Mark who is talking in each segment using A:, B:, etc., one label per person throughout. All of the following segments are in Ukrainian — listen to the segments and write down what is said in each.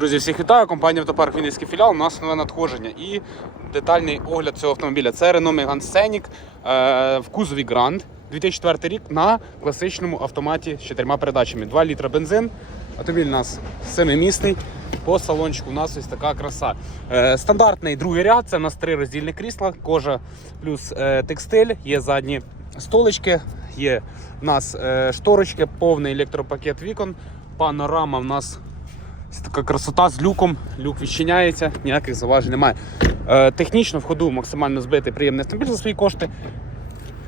A: Друзі, всіх вітаю. Компанія Автопарк Вінницький філіал. У нас нове надходження і детальний огляд цього автомобіля. Це Renault Megane Scenic е, в кузові Grand 2004 рік на класичному автоматі з чотирма передачами. 2 літра бензин. Автомобіль у нас семимісний. По салончику у нас ось така краса. Е, стандартний другий ряд. Це у нас три роздільні крісла, кожа плюс е, текстиль. Є задні столички, є у нас шторочки, повний електропакет вікон. Панорама в нас Ось така красота з люком, люк відчиняється, ніяких заважень немає. Е, технічно в ходу максимально збитий приємний автомобіль за свої кошти.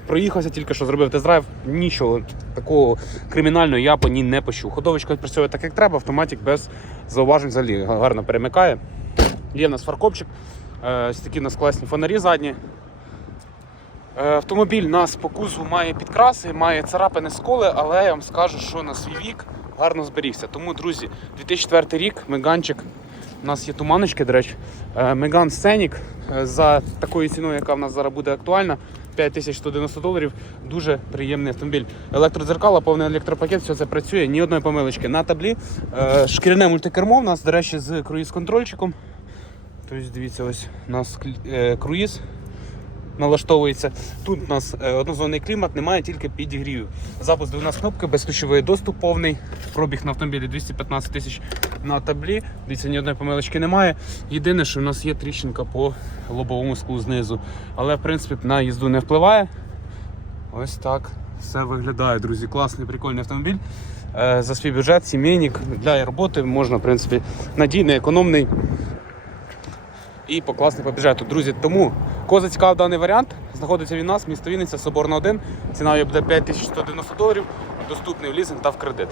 A: Проїхався тільки що зробив тест-драйв, нічого такого кримінального я по ній не почув. Ходовочка працює так, як треба, автоматик без зауважень взагалі гарно перемикає. Є в нас фаркопчик, е, ось такі у нас класні фонарі задні. Е, Автомобіль у нас по кузову має підкраси, має царапини сколи, але я вам скажу, що на свій вік гарно зберігся. Тому, друзі, 2004 рік Меганчик. У нас є туманочки, до речі. Е, Меган Scenic е, за такою ціною, яка в нас зараз буде актуальна. 5190 доларів. Дуже приємний автомобіль. Електродзеркала, повний електропакет, все це працює, ні одної помилочки. На таблі е, шкіряне мультикермо у нас, до речі, з круїз-контрольчиком. Тобто, дивіться, ось у нас круїз налаштовується. Тут у нас е, однозонний клімат, немає тільки підігрівів. Запуск 12 кнопки, безключовий доступ повний. Пробіг на автомобілі 215 тисяч на таблі. Дивіться, ні одної помилочки немає. Єдине, що в нас є тріщинка по лобовому склу знизу. Але в принципі на їзду не впливає. Ось так все виглядає, друзі. Класний, прикольний автомобіль. Е, За свій бюджет, сімейник для роботи можна, в принципі, надійний, економний і покласти по бюджету. Друзі, тому кого зацікавив даний варіант, знаходиться він у нас, місто Вінниця, Соборна 1. Ціна її буде 5190 доларів, доступний в лізинг та в кредит.